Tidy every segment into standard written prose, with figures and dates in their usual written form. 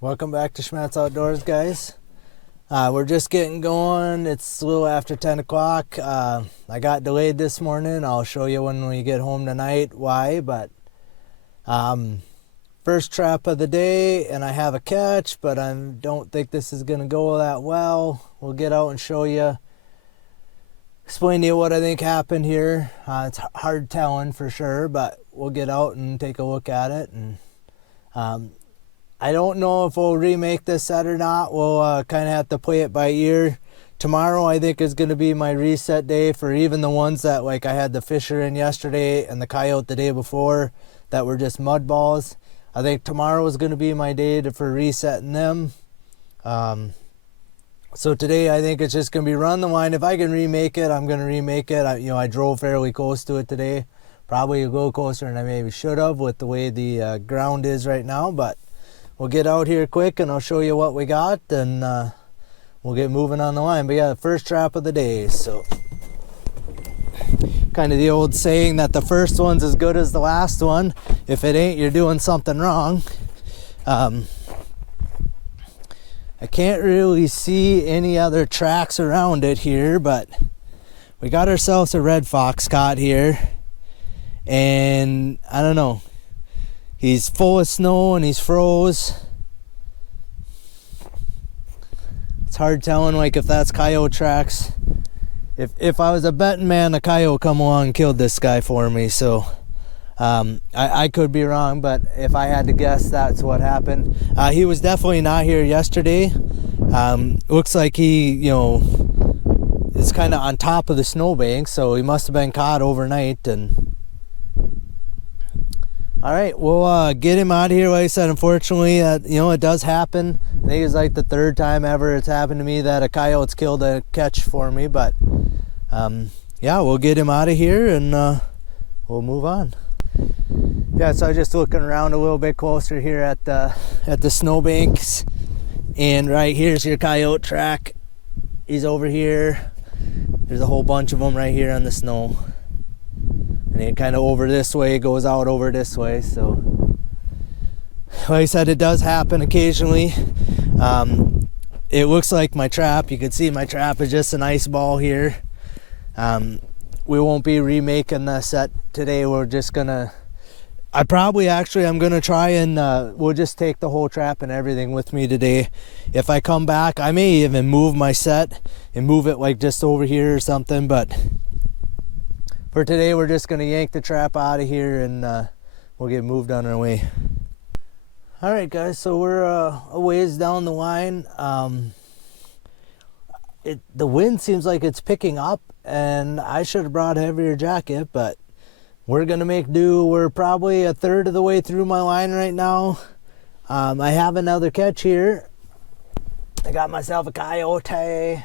Welcome back to Schmattz Outdoors, guys. We're just getting going. It's a little after 10 o'clock. I got delayed this morning. I'll show you when we get home tonight why, but first trap of the day, and I have a catch, but I don't think this is going to go that well. We'll get out and show you, explain to you what I think happened here. It's hard telling for sure, but we'll get out and take a look at it. And I don't know if we'll remake this set or not. We'll kind of have to play it by ear. Tomorrow I think is going to be my reset day for even the ones that, like, I had the fisher in yesterday and the coyote the day before that were just mud balls. I think tomorrow is going to be my day for resetting them. So today I think it's just going to be run the line. If I can remake it, I'm going to remake it. I drove fairly close to it today. Probably a little closer than I maybe should have with the way the ground is right now, but we'll get out here quick and I'll show you what we got, and we'll get moving on the line. But yeah, the first trap of the day. So kind of the old saying that the first one's as good as the last one. If it ain't, you're doing something wrong. I can't really see any other tracks around it here, but we got ourselves a red fox caught here, and I don't know. He's full of snow and he's froze. It's hard telling, like, if that's coyote tracks. If I was a betting man, a coyote come along and killed this guy for me. So I could be wrong, but if I had to guess, that's what happened. He was definitely not here yesterday. Looks like he, is kind of on top of the snowbank, so he must have been caught overnight. And all right, we'll get him out of here. Like I said, unfortunately, it does happen. I think it's like the third time ever it's happened to me that a coyote's killed a catch for me. But yeah, we'll get him out of here and we'll move on. Yeah, so I'm just looking around a little bit closer here at the snowbanks, and right here's your coyote track. He's over here. There's a whole bunch of them right here on the snow. And it kind of over this way goes out over this way. So like I said, it does happen occasionally. It looks like my trap, you can see my trap is just an ice ball here. We won't be remaking the set today. We're just gonna, I'm gonna try and we'll just take the whole trap and everything with me today. If I come back, I may even move my set and move it like just over here or something, but for today, we're just going to yank the trap out of here and we'll get moved on our way. All right, guys, so we're a ways down the line. The wind seems like it's picking up, and I should have brought a heavier jacket, but we're going to make do. We're probably a third of the way through my line right now. I have another catch here. I got myself a coyote.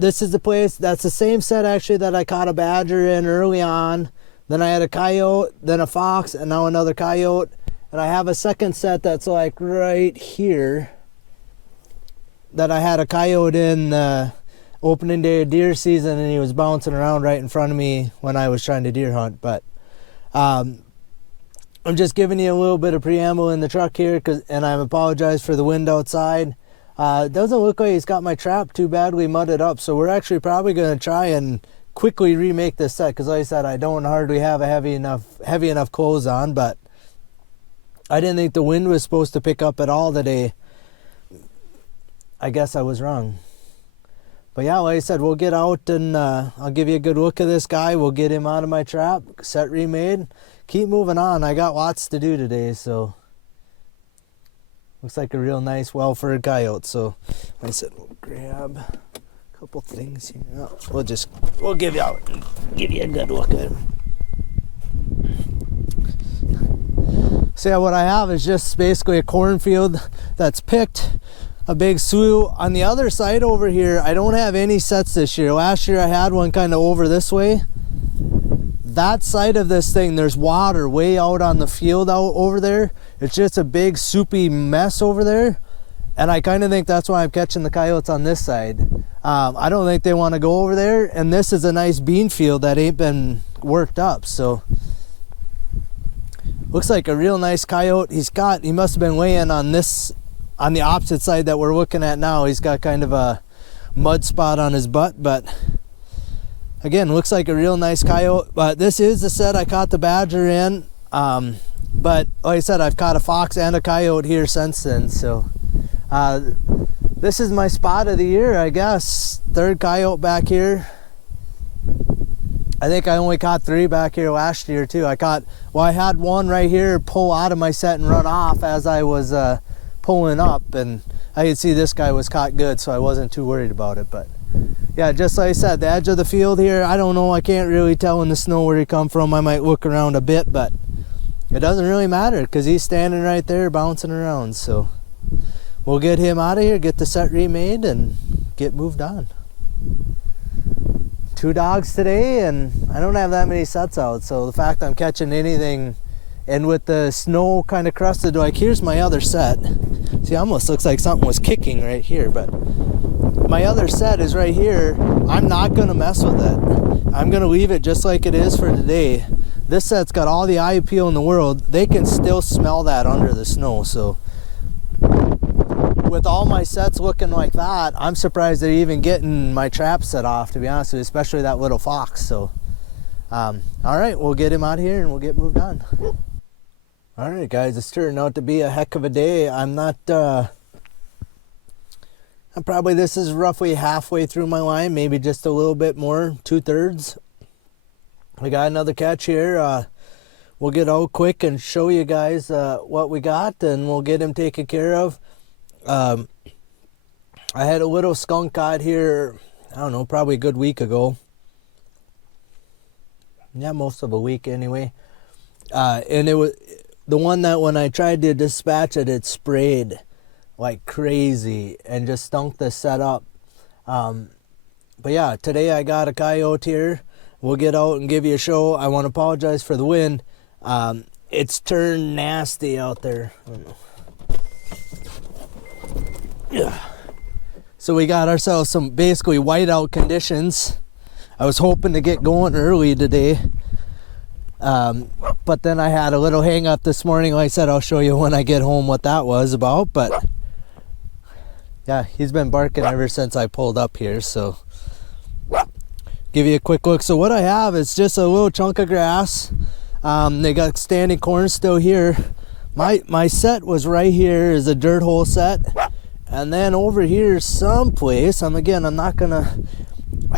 This is the place, that's the same set actually that I caught a badger in early on. Then I had a coyote, then a fox, and now another coyote. And I have a second set that's like right here that I had a coyote in opening day of deer season, and he was bouncing around right in front of me when I was trying to deer hunt. But I'm just giving you a little bit of preamble in the truck here, and I apologize for the wind outside. It doesn't look like he's got my trap too badly mudded up, so we're actually probably going to try and quickly remake this set, because like I said, I don't hardly have a heavy enough clothes on, but I didn't think the wind was supposed to pick up at all today. I guess I was wrong. But yeah, like I said, we'll get out and I'll give you a good look at this guy. We'll get him out of my trap, set remade, keep moving on. I got lots to do today, so looks like a real nice, well-furred coyote. So like I said, we'll grab a couple things here. Oh, we'll give you a good look at him. So yeah, what I have is just basically a cornfield that's picked, a big slough. On the other side over here, I don't have any sets this year. Last year I had one kind of over this way. that side of this thing, there's water way out on the field out over there. It's just a big soupy mess over there. And I kind of think that's why I'm catching the coyotes on this side. I don't think they want to go over there. And this is a nice bean field that ain't been worked up. So looks like a real nice coyote. He must have been laying on the opposite side that we're looking at now. He's got kind of a mud spot on his butt, but again, looks like a real nice coyote. But this is the set I caught the badger in. But like I said, I've caught a fox and a coyote here since then. So this is my spot of the year, I guess. Third coyote back here. I think I only caught 3 back here last year too. I had one right here pull out of my set and run off as I was pulling up, and I could see this guy was caught good, so I wasn't too worried about it. But yeah, just like I said, the edge of the field here, I don't know, I can't really tell in the snow where he come from. I might look around a bit, but it doesn't really matter because he's standing right there bouncing around. So we'll get him out of here, get the set remade, and get moved on. 2 dogs today, and I don't have that many sets out, so the fact I'm catching anything, and with the snow kind of crusted, like here's my other set. See, almost looks like something was kicking right here, but my other set is right here. I'm not gonna mess with it. I'm gonna leave it just like it is for today. This set's got all the eye appeal in the world. They can still smell that under the snow, so with all my sets looking like that, I'm surprised they're even getting my trap set off, to be honest with you, especially that little fox. So all right, we'll get him out here and we'll get moved on. All right, guys, it's turning out to be a heck of a day. This is roughly halfway through my line, maybe just a little bit more, 2/3. We got another catch here. We'll get out quick and show you guys what we got, and we'll get him taken care of. I had a little skunk out here, I don't know, probably a good week ago. Yeah, most of a week anyway. And it was the one that when I tried to dispatch it, it sprayed like crazy and just stunk the setup. But yeah, today I got a coyote here. We'll get out and give you a show. I want to apologize for the wind. It's turned nasty out there. I don't know. Yeah. So we got ourselves some basically whiteout conditions. I was hoping to get going early today. But then I had a little hang up this morning. Like I said, I'll show you when I get home what that was about. But yeah, he's been barking ever since I pulled up here. So give you a quick look. So what I have is just a little chunk of grass. They got standing corn still here. My set was right here, is a dirt hole set. And then over here someplace, I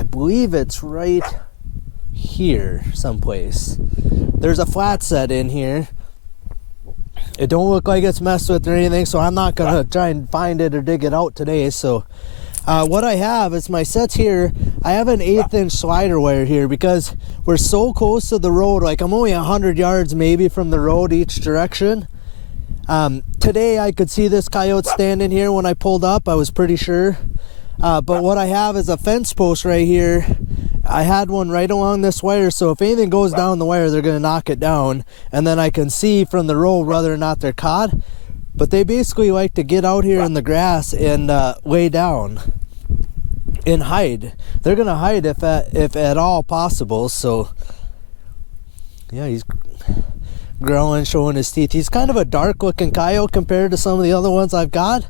believe it's right here someplace. There's a flat set in here. It don't look like it's messed with or anything, so I'm not gonna try and find it or dig it out today. So what I have is my sets here. I have an 1/8 inch slider wire here because we're so close to the road. Like I'm only 100 yards maybe from the road each direction. Today I could see this coyote standing here when I pulled up, I was pretty sure. But what I have is a fence post right here. I had one right along this wire, so if anything goes down the wire, they're gonna knock it down. And then I can see from the road whether or not they're caught. But they basically like to get out here in the grass and lay down and hide. They're gonna hide if at all possible. So yeah, he's growling, showing his teeth. He's kind of a dark looking coyote compared to some of the other ones I've got.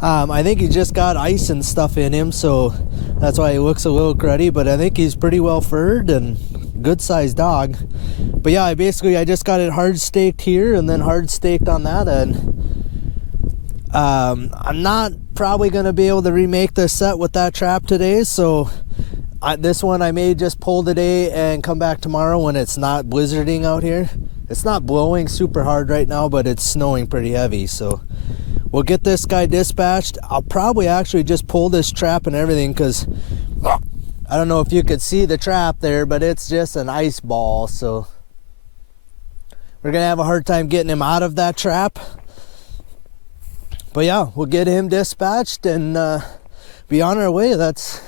I think he just got ice and stuff in him, so that's why he looks a little cruddy, but I think he's pretty well furred and good sized dog. But yeah, I just got it hard staked here and then hard staked on that end. I'm not probably going to be able to remake this set with that trap today, so this one I may just pull today and come back tomorrow when it's not blizzarding out here. It's not blowing super hard right now, but it's snowing pretty heavy, so we'll get this guy dispatched. I'll probably actually just pull this trap and everything because I don't know if you could see the trap there, but it's just an ice ball, so we're gonna have a hard time getting him out of that trap. But yeah, we'll get him dispatched and be on our way. That's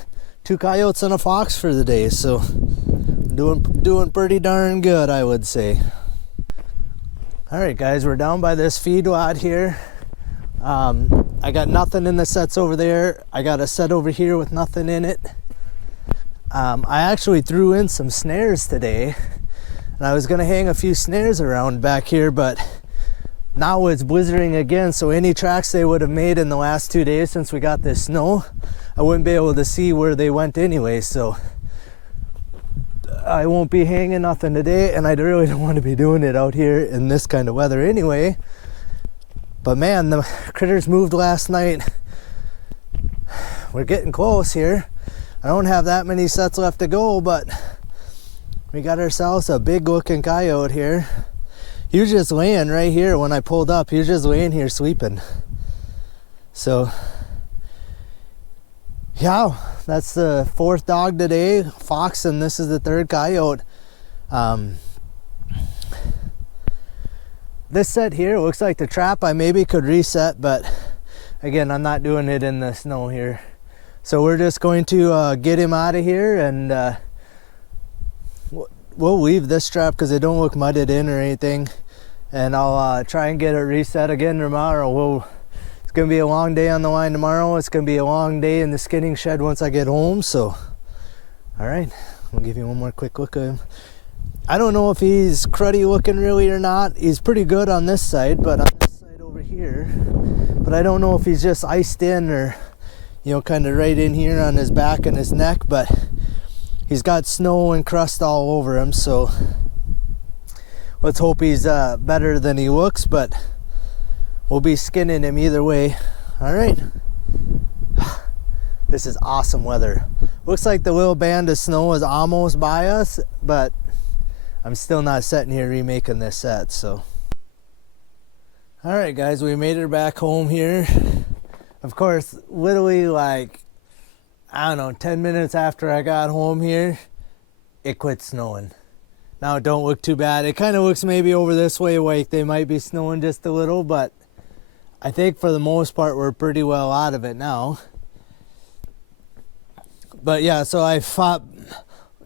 2 coyotes and a fox for the day, so Doing pretty darn good, I would say. All right, guys, we're down by this feedlot here. I got nothing in the sets over there. I got a set over here with nothing in it. I actually threw in some snares today, and I was gonna hang a few snares around back here, but now it's blizzarding again, so any tracks they would have made in the last 2 days since we got this snow, I wouldn't be able to see where they went anyway, so I won't be hanging nothing today, and I really don't want to be doing it out here in this kind of weather anyway. But man, the critters moved last night. We're getting close here. I don't have that many sets left to go, but we got ourselves a big looking coyote here. He was just laying right here when I pulled up. He was just laying here sleeping. So yeah, that's the 4th dog today, fox, and this is the 3rd coyote. This set here looks like the trap I maybe could reset, but again, I'm not doing it in the snow here. So we're just going to get him out of here, and we'll leave this trap because it don't look mudded in or anything, and I'll try and get it reset again tomorrow. It's gonna be a long day on the line tomorrow. It's gonna be a long day in the skinning shed once I get home. So all right, I'll give you one more quick look at him. I don't know if he's cruddy looking really or not. He's pretty good on this side, but on this side over here, but I don't know if he's just iced in or, you know, kind of right in here on his back and his neck, but he's got snow and crust all over him, so let's hope he's better than he looks, but we'll be skinning him either way. All right. This is awesome weather. Looks like the little band of snow is almost by us, but I'm still not sitting here remaking this set, so. All right, guys, we made it back home here. Of course, literally like, I don't know, 10 minutes after I got home here, it quit snowing. Now it don't look too bad. It kind of looks maybe over this way like they might be snowing just a little, but I think for the most part we're pretty well out of it now. But yeah, so I fought,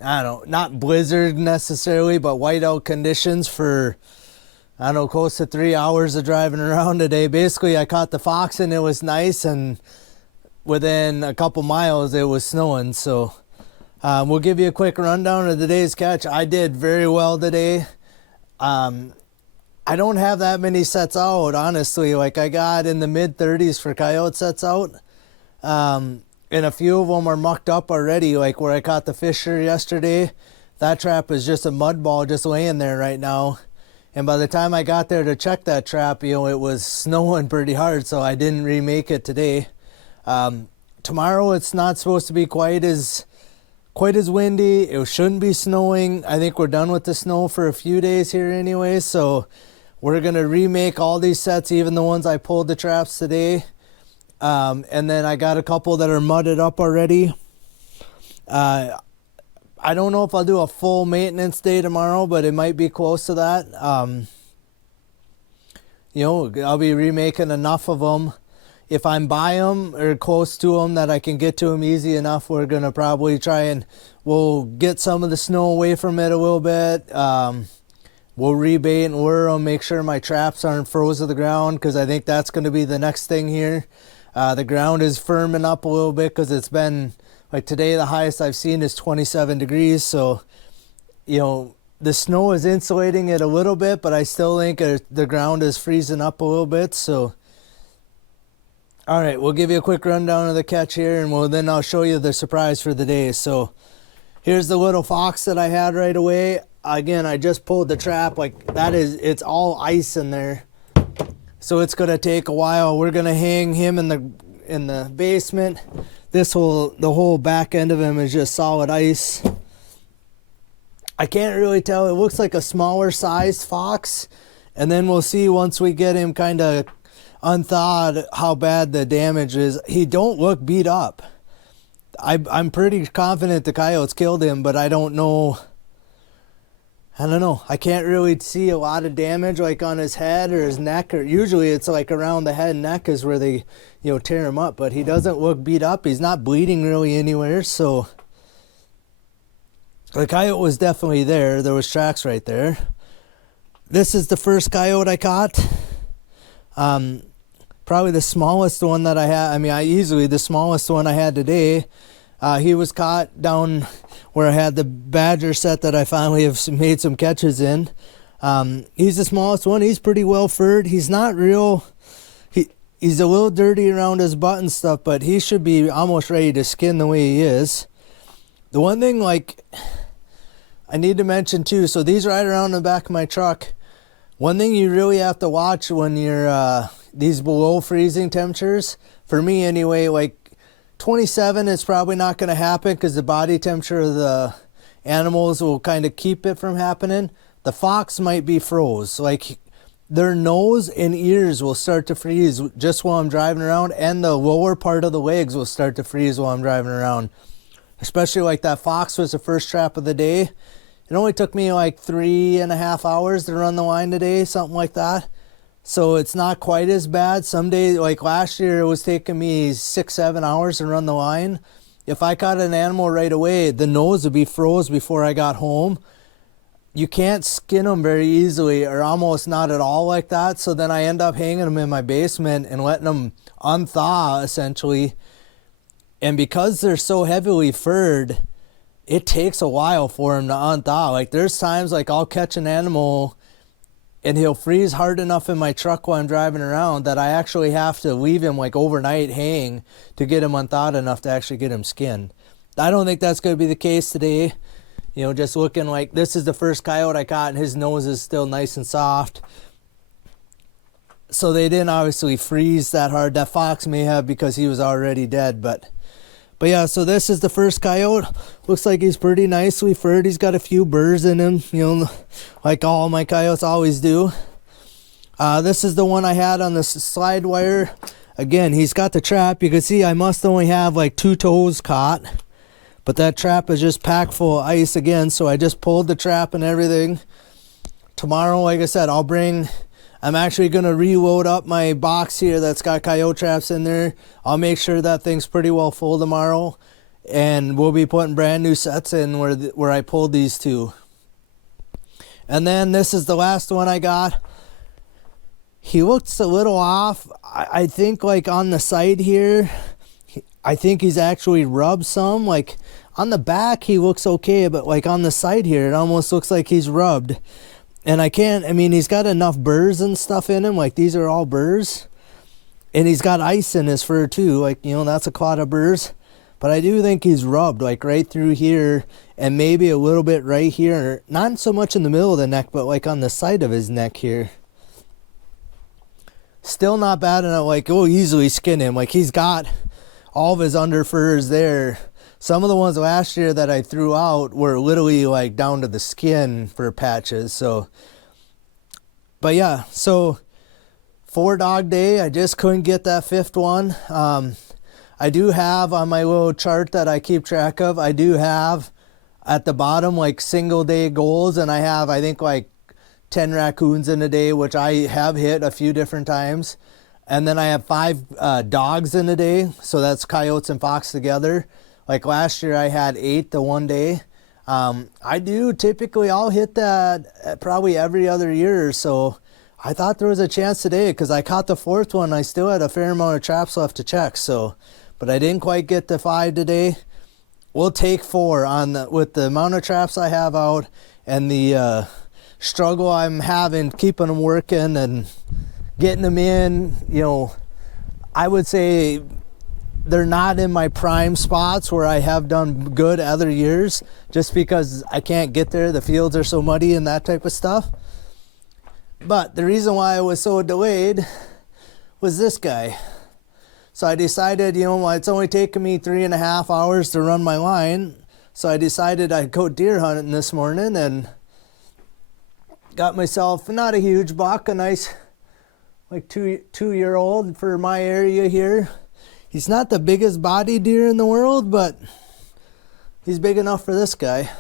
I don't know, not blizzard necessarily, but whiteout conditions for, I don't know, close to 3 hours of driving around today. Basically, I caught the fox and it was nice, and within a couple miles it was snowing. So we'll give you a quick rundown of the day's catch. I did very well today. I don't have that many sets out, honestly. Like, I got in the mid 30s for coyote sets out. And a few of them are mucked up already, like where I caught the fisher yesterday. That trap is just a mud ball just laying there right now. And by the time I got there to check that trap, you know, it was snowing pretty hard, so I didn't remake it today. Tomorrow it's not supposed to be quite as windy. It shouldn't be snowing. I think we're done with the snow for a few days here anyway, so we're gonna remake all these sets, even the ones I pulled the traps today. And then I got a couple that are mudded up already. I don't know if I'll do a full maintenance day tomorrow, but it might be close to that. You know, I'll be remaking enough of them. If I'm by them or close to them that I can get to them easy enough, we're going to probably try and we'll get some of the snow away from it a little bit. We'll rebait and lure them, make sure my traps aren't froze to the ground, because I think that's going to be the next thing here. The ground is firming up a little bit because it's been, like today, the highest I've seen is 27 degrees. So, you know, the snow is insulating it a little bit, but I still think the ground is freezing up a little bit. So, all right, we'll give you a quick rundown of the catch here, and then I'll show you the surprise for the day. So here's the little fox that I had right away. Again, I just pulled the trap. Like, that is, it's all ice in there. So it's gonna take a while. We're gonna hang him in the basement. The whole back end of him is just solid ice. I can't really tell. It looks like a smaller sized fox, and then we'll see once we get him kind of unthawed how bad the damage is. He don't look beat up. I'm pretty confident the coyotes killed him, but I don't know. I can't really see a lot of damage like on his head or his neck, or usually it's like around the head and neck is where they, you know, tear him up, but he doesn't look beat up. He's not bleeding really anywhere, so The coyote was definitely there. There was tracks right there. This is the first coyote I caught. Probably the smallest one that I had. I mean, easily the smallest one I had today. He was caught down where I had the badger set that I finally have made some catches in. He's the smallest one. He's pretty well furred. He's not real. He's a little dirty around his butt and stuff, but he should be almost ready to skin the way he is. The one thing, like, I need to mention too, so these right around the back of my truck. One thing you really have to watch when you're these below freezing temperatures, for me anyway, like 27 is probably not going to happen because the body temperature of the animals will kind of keep it from happening. The fox might be froze. Like, their nose and ears will start to freeze just while I'm driving around, and the lower part of the legs will start to freeze while I'm driving around. Especially like that fox was the first trap of the day. It only took me like 3.5 hours to run the line today, something like that. So it's not quite as bad. Some days, like last year, it was taking me 6-7 hours to run the line. If I caught an animal right away, the nose would be froze before I got home. You can't skin them very easily, or almost not at all like that. So then I end up hanging them in my basement and letting them unthaw essentially. And because they're so heavily furred, it takes a while for them to unthaw. Like, there's times like I'll catch an animal and he'll freeze hard enough in my truck while I'm driving around that I actually have to leave him like overnight hang to get him unthawed enough to actually get him skinned. I don't think that's going to be the case today. You know, just looking like this is the first coyote I caught and his nose is still nice and soft. So they didn't obviously freeze that hard. That fox may have because he was already dead. But yeah, so this is the first coyote. Looks like he's pretty nicely furred. He's got a few burrs in him, you know, like all my coyotes always do. This is the one I had on the slide wire. Again, he's got the trap. You can see I must only have like 2 toes caught. But that trap is just packed full of ice again, so I just pulled the trap and everything. Tomorrow, like I said, I'm actually going to reload up my box here that's got coyote traps in there. I'll make sure that thing's pretty well full tomorrow. And we'll be putting brand new sets in where I pulled these two. And then this is the last one I got. He looks a little off. I think like on the side here, I think he's actually rubbed some. Like on the back he looks okay, but like on the side here it almost looks like he's rubbed. And I mean he's got enough burrs and stuff in him, like these are all burrs. And he's got ice in his fur too, like, you know, that's a clot of burrs. But I do think he's rubbed, like right through here and maybe a little bit right here. Not so much in the middle of the neck, but like on the side of his neck here. Still not bad enough, like we'll easily skin him. Like he's got all of his under furs there. Some of the ones last year that I threw out were literally like down to the skin for patches. So, but yeah, so 4-dog day. I just couldn't get that 5th one. I do have on my little chart that I keep track of, I do have at the bottom like single day goals, and I have I think like 10 raccoons in a day, which I have hit a few different times. And then I have 5 dogs in a day, so that's coyotes and fox together. Like last year I had 8 the one day. I do typically, I'll hit that probably every other year or so. I thought there was a chance today because I caught the 4th one. I still had a fair amount of traps left to check, so, but I didn't quite get the 5 today. We'll take 4 with the amount of traps I have out and the struggle I'm having keeping them working and getting them in. You know, I would say they're not in my prime spots where I have done good other years, just because I can't get there. The fields are so muddy and that type of stuff. But the reason why I was so delayed was this guy. So I decided, you know, it's only taken me 3.5 hours to run my line. So I decided I'd go deer hunting this morning and got myself not a huge buck, a nice like two-year-old for my area here. He's not the biggest body deer in the world, but he's big enough for this guy.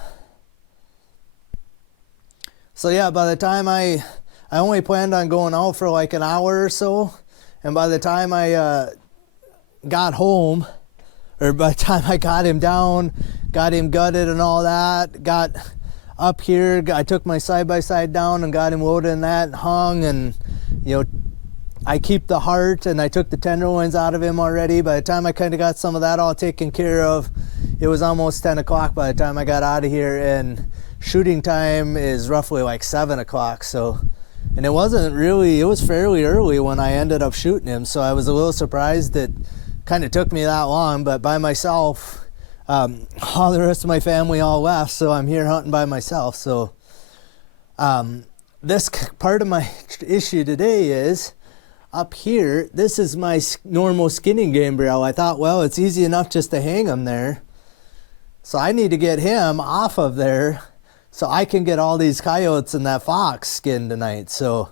So yeah, by the time I only planned on going out for like an hour or so, and by the time I got home, or by the time I got him down, got him gutted and all that, got up here, I took my side-by-side down and got him loaded in that and hung, and I keep the heart and I took the tenderloins out of him already. By the time I kind of got some of that all taken care of, it was almost 10 o'clock by the time I got out of here, and shooting time is roughly like 7 o'clock. So, and it was fairly early when I ended up shooting him, so I was a little surprised it kind of took me that long. But by myself, all the rest of my family all left, so I'm here hunting by myself. So this part of my issue today is up here. This is my normal skinning game barrel. I thought, well, it's easy enough just to hang him there, so I need to get him off of there so I can get all these coyotes and that fox skinned tonight. So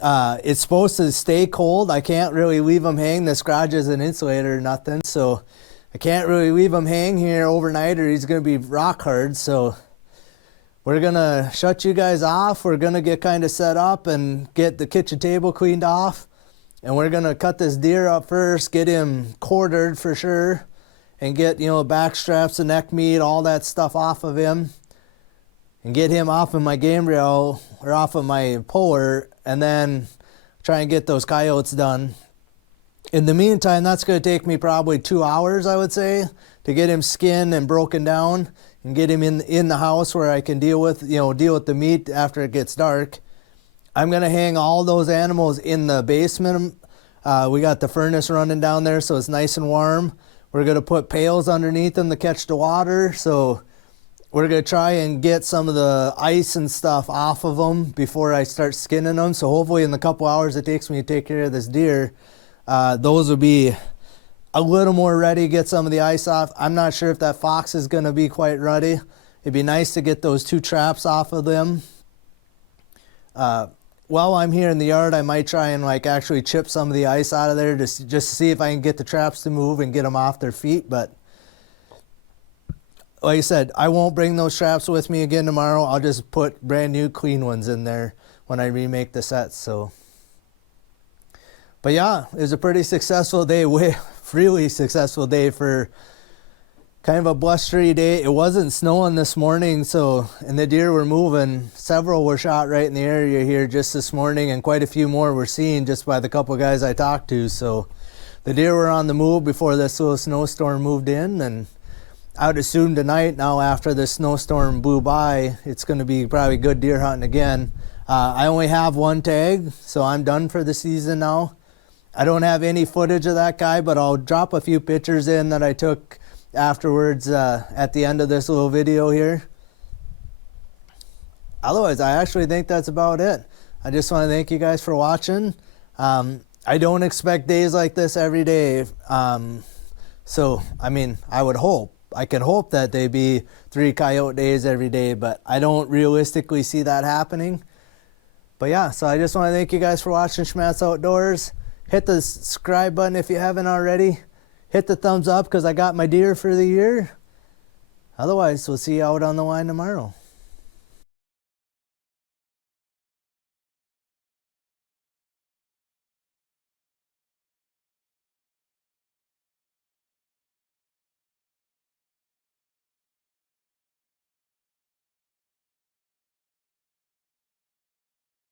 it's supposed to stay cold. I can't really leave them hang. This garage isn't insulated or nothing, so I can't really leave him hang here overnight or he's going to be rock hard. So we're going to shut you guys off. We're going to get kind of set up and get the kitchen table cleaned off. And we're going to cut this deer up first, get him quartered for sure, and get, back straps and neck meat, all that stuff off of him, and get him off of my game reel or off of my puller, and then try and get those coyotes done. In the meantime, that's going to take me probably 2 hours, I would say, to get him skinned and broken down and get him in the house where I can deal with the meat after it gets dark. I'm going to hang all those animals in the basement. We got the furnace running down there, so it's nice and warm. We're going to put pails underneath them to catch the water. So we're going to try and get some of the ice and stuff off of them before I start skinning them. So hopefully in the couple hours it takes me to take care of this deer, those will be a little more ready, get some of the ice off. I'm not sure if that fox is going to be quite ready. It'd be nice to get those 2 traps off of them. While I'm here in the yard, I might try and actually chip some of the ice out of there just to see if I can get the traps to move and get them off their feet. But like I said, I won't bring those traps with me again tomorrow. I'll just put brand new clean ones in there when I remake the sets. So, but yeah, it was a pretty successful day, really successful day for kind of a blustery day. It wasn't snowing this morning, and the deer were moving. Several were shot right in the area here just this morning, and quite a few more were seen just by the couple of guys I talked to. So the deer were on the move before this little snowstorm moved in, and I would assume tonight, now after the snowstorm blew by, it's going to be probably good deer hunting again. I only have 1 tag, so I'm done for the season now. I don't have any footage of that guy, but I'll drop a few pictures in that I took afterwards at the end of this little video here. Otherwise, I actually think that's about it. I just want to thank you guys for watching. I don't expect days like this every day. So, I can hope that they be 3 coyote days every day, but I don't realistically see that happening. But yeah, so I just want to thank you guys for watching Schmattz Outdoors. Hit the subscribe button if you haven't already. Hit the thumbs up because I got my deer for the year. Otherwise, we'll see you out on the line tomorrow.